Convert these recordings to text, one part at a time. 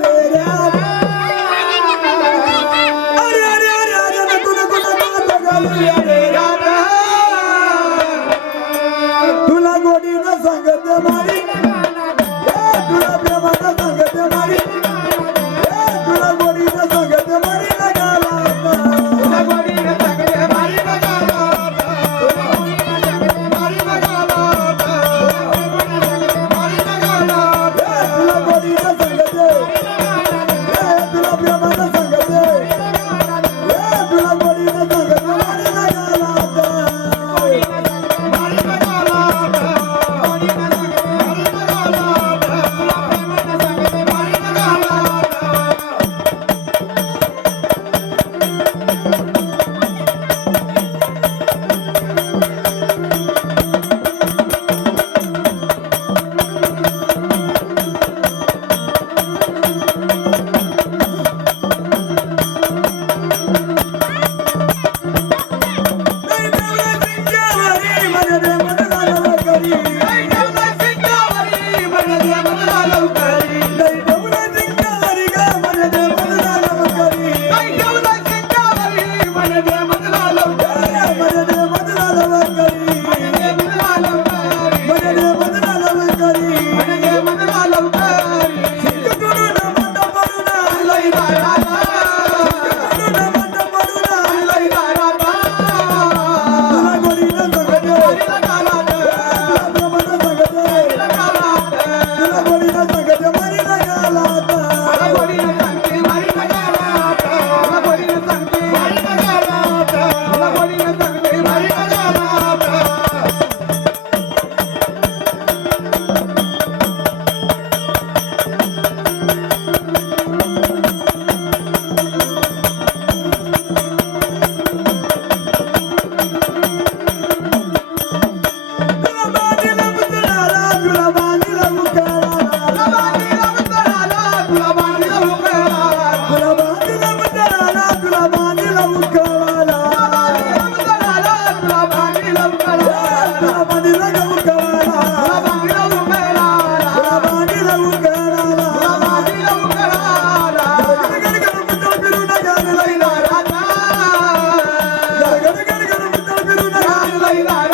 রে गाणं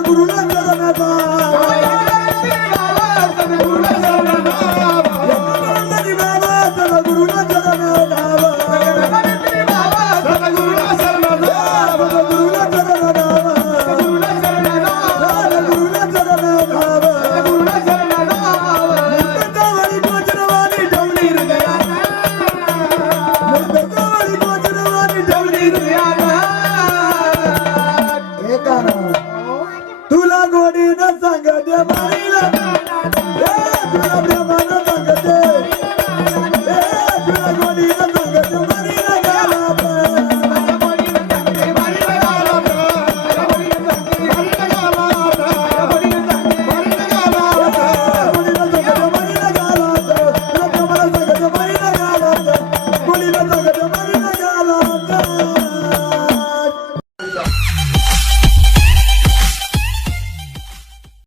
ಗುರುನಾಥದ ನಾಥ Bolívar